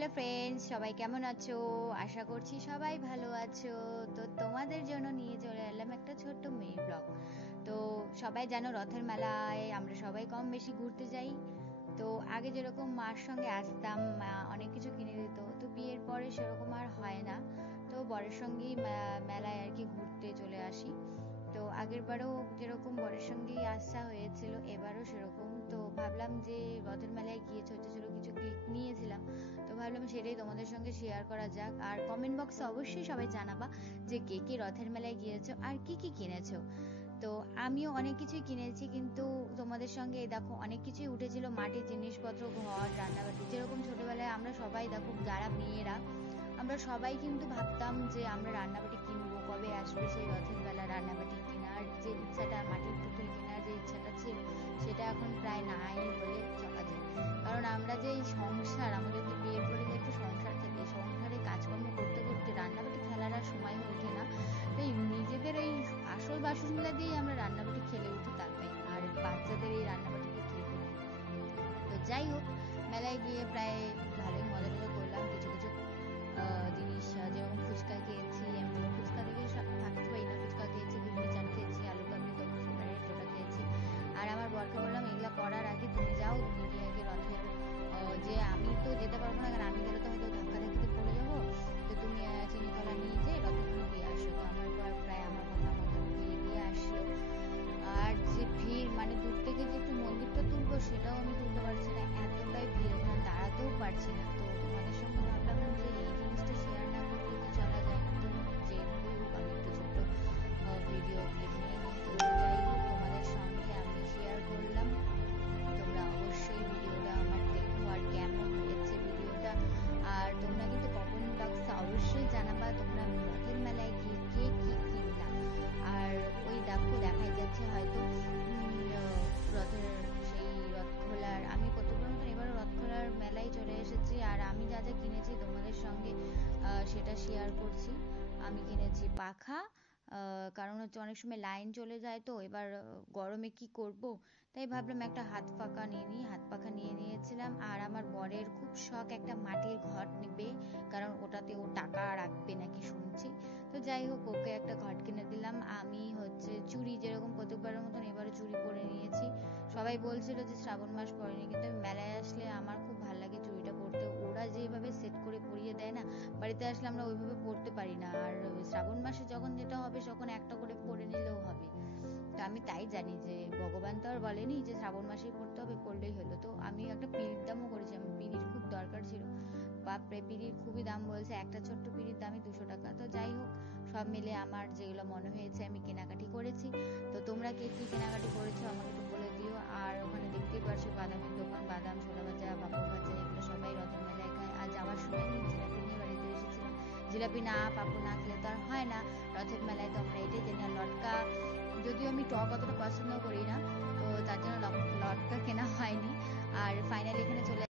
Hello friends, সবাই কেমন আছো? আশা করছি সবাই ভালো আছো। তো তোমাদের জন্য নিয়ে চলে এলাম একটা ছোট্ট মিনি ব্লগ। তো সবাই জানো রথের মেলায় আমরা সবাই কম বেশি ঘুরতে যাই। তো আগে যেরকম মার সঙ্গে আসতাম, মা অনেক কিছু কিনে দিত, তো বিয়ের পরে সেরকম আর হয় না। তো বরের সঙ্গেই মেলায় আর কি ঘুরতে চলে আসি। তো আগের বারও যেরকম বরের সঙ্গেই আসা হয়েছিল, এবারও সেরকম। তো ভাবলাম যে রথের মেলায় গিয়ে ছোট ছোট কিছু ক্লিপ নিয়েছিলাম, তো ভাবলাম সেটাই তোমাদের সঙ্গে শেয়ার করা যাক। আর কমেন্ট বক্সে অবশ্যই সবাই জানাবা যে কে কে রথের মেলায় গিয়েছো আর কি কি কিনেছো। তো আমিও অনেক কিছুই কিনেছি, কিন্তু তোমাদের সঙ্গে এই দেখো অনেক কিছুই উঠেছিল, মাটির জিনিসপত্র, ঘর, রান্নাবাটি। যেরকম ছোটবেলায় আমরা সবাই দেখো, যারা মেয়েরা আমরা সবাই কিন্তু ভাবতাম যে আমরা রান্নাবাটি কিনবো, কবে আসবে সেই রথের বেলা রান্নাবাটি কেনার যে ইচ্ছাটা, মাটির পুতুল কেনার যে ইচ্ছাটা ছিল, সেটা এখন প্রায় নাই বলে চলা যায়। কারণ আমরা যে এই সংসার, আমাদের তো বিয়ের পরে যে একটু সংসার থেকে, সংসারে কাজকর্ম করতে করতে রান্নাবাটি খেলার আর সময় হয়ে ওঠে না। তাই নিজেদের এই আসল বাসনগুলো দিয়েই আমরা রান্নাবাটি খেলে উঠি, তারপরে আর বাচ্চাদের এই রান্নাবাটিতে কে করে। তো যাই হোক, মেলায় গিয়ে প্রায় ভালোই মজা টজা করলাম। কিছু কিছু জিনিস, যেমন ফুচকা খেয়েছি, আমি তো ফুচকা থেকে থাকতে পারি না। ফুচকা খেয়েছি, ঘুগনি চাট খেয়েছি, আলু কাবলি তো আমার ফেভারিট, ওটা খেয়েছি। আর আমার বরকে বললাম এগুলা করার আগে তুমি যাও, তুমি গিয়ে আগে রথের যে আমি তো যেতে পারবো না, কারণ আমি গেলে তো হয়তো ধাক্কাধাক্কিতে পড়ে যাবো। তো তুমি চিনিকলা নিয়ে যে রথগুলো দিয়ে আসো। তো আমার বর প্রায় আমার কথা মতো গিয়ে দিয়ে আসলো। আর যে ভিড়, মানে দূর থেকে যে একটু মন্দিরটা তুলবো সেটাও আমি তুলতে পারছি না, এতটাই ভিড়, ওখানে দাঁড়াতেও পারছি না। তো তোমাদের সঙ্গে ভাবলাম যে এই জিনিসটা শেয়ার না করলে তো চলা যায় না। তো যেভাবেই হোক আমি একটু ছোট্ট ভিডিও ক্লিপ নিয়ে নিই। তো যাই হোক, তোমাদের সঙ্গে আমি শেয়ার করলাম। তোমরা অবশ্যই ভিডিওটা আমার দেখো আর কেমন হয়েছে ভিডিওটা। আর তোমরা কিন্তু কমেন্ট বক্সে অবশ্যই জানাবা তোমরা রথের মেলায় গিয়ে কে কি কিনলা। আর ওই দেখো দেখাই যাচ্ছে হয়তো রথের সেই রথ খোলার, আমি কতবার মতন এবারও রথ খোলার মেলায় চলে এসেছি। আর আমি যা যা কিনেছি তোমাদের সঙ্গে সেটা শেয়ার করছি। আমি কিনেছি পাখা, কারণ হচ্ছে অনেক সময় লাইন চলে যায়, তো এবার গরমে কি করব, তাই ভাবলাম একটা হাত পাখা নিয়ে নিই। হাত পাখা নিয়ে নিয়েছিলাম। আর আমার বরের খুব শখ একটা মাটির ঘট নেবে, কারণ ওটাতে ও টাকা রাখবে নাকি শুনছি। তো যাই হোক, ওকে একটা ঘট কিনে দিলাম। আমি হচ্ছে চুড়ি, যেরকম প্রত্যেকবারের মতন এবারে চুড়ি পরে নিয়েছি। সবাই বলছিল যে শ্রাবণ মাস পরেনি, কিন্তু আমি মেলায় আসলে আমার খুব ভালো লাগে চুড়িটা পরতে। ওরা যেভাবে সেট করে পরিয়ে দেয় না, বাড়িতে আসলে আমরা ওইভাবে পরতে পারি না। আর শ্রাবণ মাসে যখন যেটা হবে, তখন একটা করে পরে নিলেও হবে। তো আমি তাই জানি যে ভগবান তো আর বলেনি যে শ্রাবণ মাসেই পড়তে হবে, পড়লেই হলো। তো আমি একটা পিঁড়ির দামও করেছি, আমার পিঁড়ির খুব দরকার ছিল। বাপরে, পিঁড়ির খুবই দাম বলছে, একটা ছোট্ট পিঁড়ির দামই 200 টাকা। তো যাই হোক, সব মিলে আমার যেগুলো মনে হয়েছে আমি কেনাকাটি করেছি। তো তোমরা কে কি কেনাকাটি করেছো আমাকে একটু বলে দিও। আর ওখানে দেখতেই পারছো বাদামের দোকান, বাদাম, ছোলা ভাজা, পাঁপড় ভাজা, এগুলো সবাই রথের মেলায় খায়। আর যাওয়ার সময় আমি জিলাপি নিয়ে বাড়িতে এসেছিলাম। জিলাপি না, পাঁপড় না খেলে তো আর হয় না রথের মেলায়। তো আমরা এটাই জানি। আর লটকা, যদিও আমি টক অতটা পছন্দ করি না, তো তার জন্য লটকা কেনা হয়নি। আর ফাইনালি এখানে চলে